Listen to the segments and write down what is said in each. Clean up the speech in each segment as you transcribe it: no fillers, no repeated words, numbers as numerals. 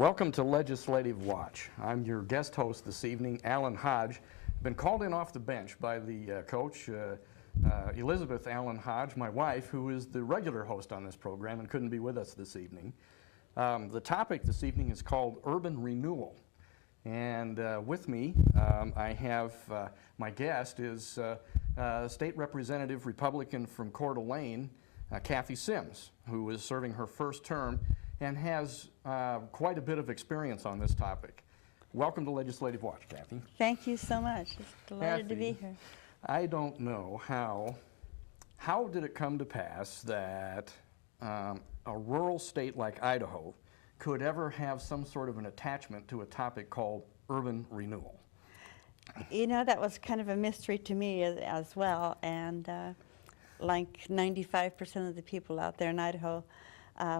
Welcome to Legislative Watch. I'm your guest host this evening, Alan Hodge. Been called in off the bench by the coach, Elizabeth Allen Hodge, my wife, who is the regular host on this program and couldn't be with us this evening. The topic this evening is called Urban Renewal. And with me, I have my guest is State Representative Republican from Coeur d'Alene, Kathy Sims, who is serving her first term and has quite a bit of experience on this topic. Welcome to Legislative Watch, Kathy. Thank you so much. Delighted to be here. I don't know how did it come to pass that a rural state like Idaho could ever have some sort of an attachment to a topic called urban renewal? You know, that was kind of a mystery to me as well, and like 95% of the people out there in Idaho,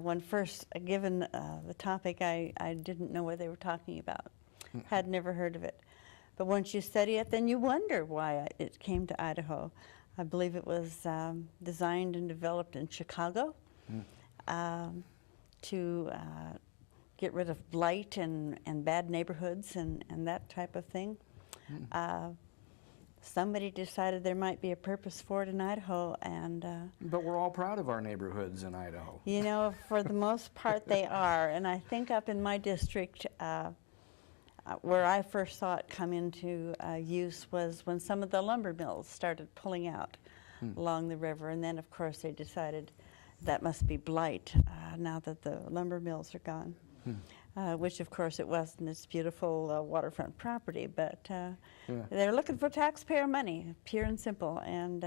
when first given the topic, I didn't know what they were talking about. Had never heard of it. But once you study it, then you wonder why it came to Idaho. I believe it was designed and developed in Chicago to get rid of blight and bad neighborhoods and that type of thing. Somebody decided there might be a purpose for it in Idaho, and but we're all proud of our neighborhoods in Idaho. You know, for the most part they are, and I think up in my district where I first saw it come into use was when some of the lumber mills started pulling out along the river, and then of course they decided that must be blight now that the lumber mills are gone. Which of course it wasn't. It's beautiful waterfront property, but they're looking for taxpayer money, pure and simple. And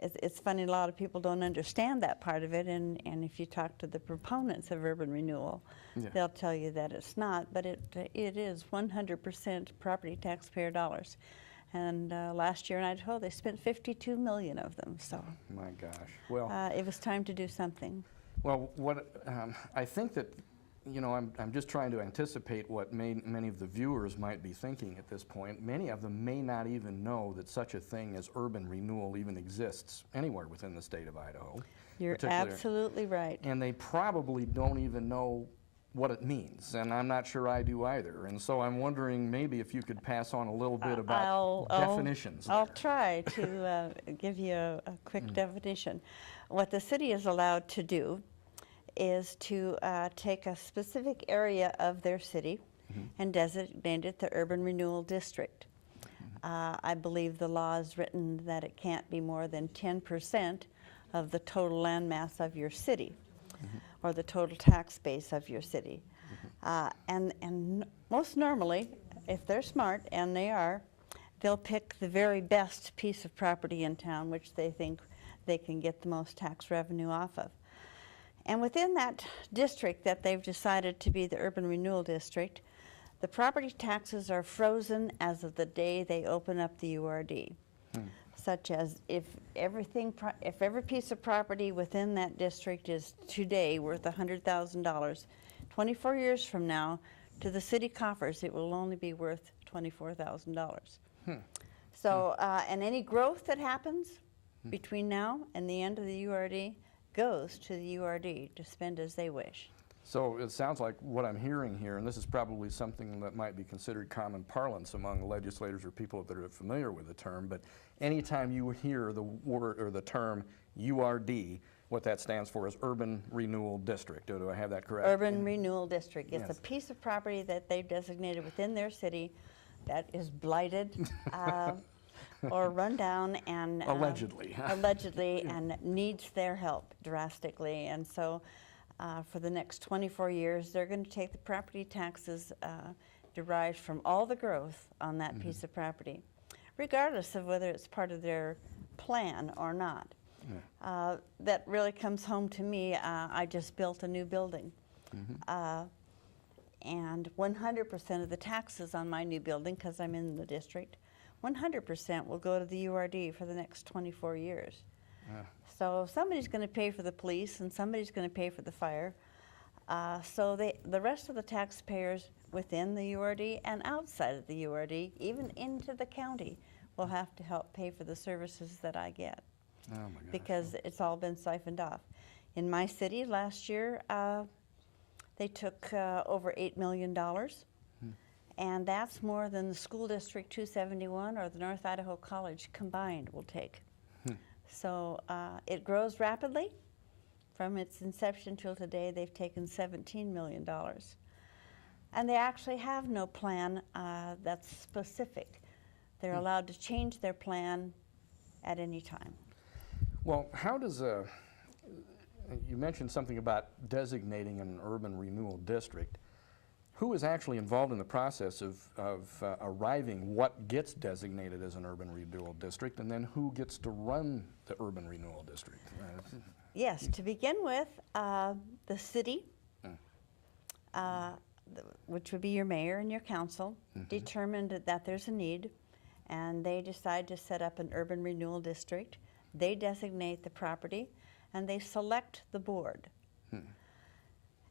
it's funny, a lot of people don't understand that part of it, and if you talk to the proponents of urban renewal, they'll tell you that it's not, but it is 100% property taxpayer dollars. And last year in Idaho, they spent 52 million of them, so. My gosh. Well, it was time to do something. Well, what I think that, you know, I'm just trying to anticipate what many of the viewers might be thinking at this point. Many of them may not even know that such a thing as urban renewal even exists anywhere within the state of Idaho. You're absolutely right. And they probably don't even know what it means, and I'm not sure I do either. And so I'm wondering maybe if you could pass on a little bit about definitions. I'll try to give you a quick definition. What the city is allowed to do is to take a specific area of their city and designate it the Urban Renewal District. I believe the law is written that it can't be more than 10% of the total landmass of your city or the total tax base of your city. And most normally, if they're smart, and they are, they'll pick the very best piece of property in town which they think they can get the most tax revenue off of. And within that district that they've decided to be the Urban Renewal District, the property taxes are frozen as of the day they open up the URD. Such as if every piece of property within that district is today worth $100,000, 24 years from now, to the city coffers, it will only be worth $24,000. So, and any growth that happens between now and the end of the URD goes to the URD to spend as they wish. So it sounds like what I'm hearing here, and this is probably something that might be considered common parlance among legislators or people that are familiar with the term, but anytime you hear the word or the term URD, what that stands for is Urban Renewal District. Do I have that correct? Urban Renewal District. It's a piece of property that they've designated within their city that is blighted or run down and allegedly and needs their help drastically. And so for the next 24 years, they're going to take the property taxes derived from all the growth on that piece of property, regardless of whether it's part of their plan or not. That really comes home to me. I just built a new building, and 100% of the taxes on my new building, because I'm in the district, 100% will go to the URD for the next 24 years. So somebody's going to pay for the police and somebody's going to pay for the fire. So the rest of the taxpayers within the URD and outside of the URD, even into the county, will have to help pay for the services that I get. Oh my gosh. Because it's all been siphoned off. In my city last year, They took over $8 million, and that's more than the School District 271 or the North Idaho College combined will take. So it grows rapidly. From its inception till today, they've taken $17 million. And they actually have no plan that's specific. They're allowed to change their plan at any time. Well, how does you mentioned something about designating an urban renewal district. Who is actually involved in the process of arriving what gets designated as an urban renewal district, and then who gets to run the urban renewal district? Yes, to begin with, the city, which would be your mayor and your council, determined that there's a need, and they decide to set up an urban renewal district. They designate the property, and they select the board.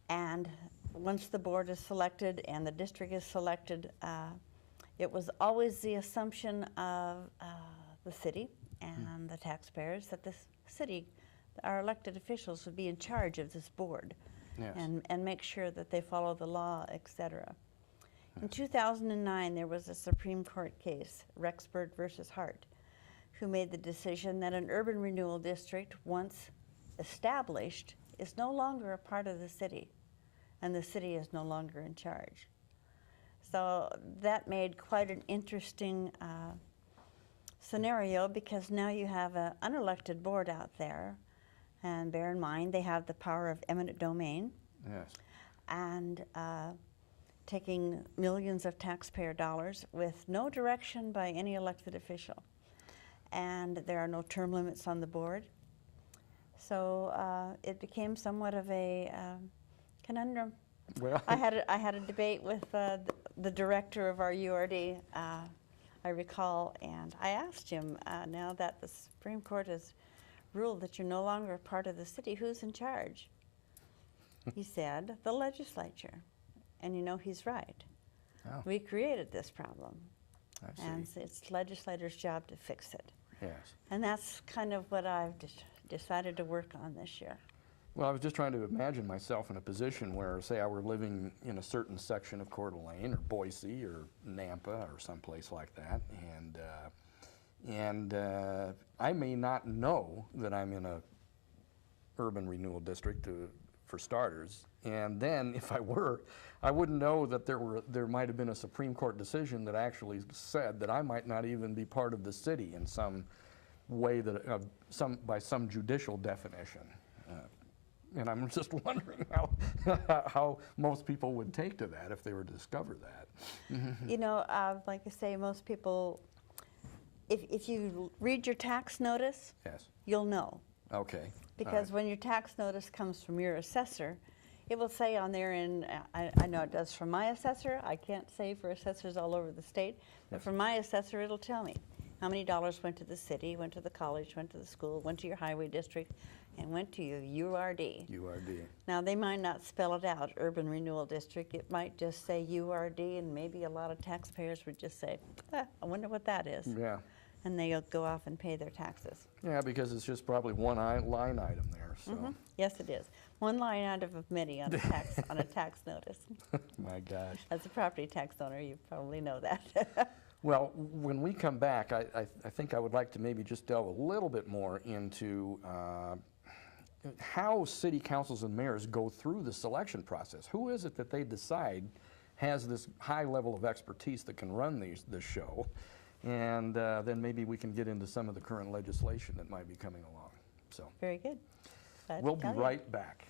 And once the board is selected and the district is selected, it was always the assumption of the city and the taxpayers that the city, our elected officials, would be in charge of this board. Yes. And make sure that they follow the law, etc. In 2009, there was a Supreme Court case, Rexburg versus Hart, who made the decision that an urban renewal district, once established, is no longer a part of the city, and the city is no longer in charge. So that made quite an interesting scenario, because now you have an unelected board out there, and bear in mind they have the power of eminent domain. Yes. And taking millions of taxpayer dollars with no direction by any elected official. And there are no term limits on the board. So it became somewhat of a conundrum. Well, I had a debate with the director of our URD, I recall, and I asked him, now that the Supreme Court has ruled that you're no longer a part of the city, who's in charge? He said, the legislature. And you know, he's right. Oh. We created this problem. I see. And it's legislators' job to fix it. Yes. And that's kind of what I've decided to work on this year. Well, I was just trying to imagine myself in a position where, say, I were living in a certain section of Coeur d'Alene or Boise or Nampa or someplace like that, and I may not know that I'm in a urban renewal district, for starters, and then if I were, I wouldn't know that there might have been a Supreme Court decision that actually said that I might not even be part of the city in some way, that by some judicial definition. And I'm just wondering how most people would take to that if they were to discover that. You know, like I say, most people, if you read your tax notice, Yes. you'll know. Okay. Because when your tax notice comes from your assessor, it will say on there, and I know it does from my assessor. I can't say for assessors all over the state, but Yes. from my assessor, it'll tell me how many dollars went to the city, went to the college, went to the school, went to your highway district, and went to your URD. URD. Now, they might not spell it out, Urban Renewal District. It might just say URD, and maybe a lot of taxpayers would just say, I wonder what that is. Yeah. And they'll go off and pay their taxes. Yeah, because it's just probably one line item there. So. Yes, it is. One line out of many on a tax, on a tax notice. My gosh. As a property tax owner, you probably know that. Well, when we come back, I think I would like to maybe just delve a little bit more into how city councils and mayors go through the selection process. Who is it that they decide has this high level of expertise that can run this show? And then maybe we can get into some of the current legislation that might be coming along. So Very good. Glad to we'll be tell you. right back.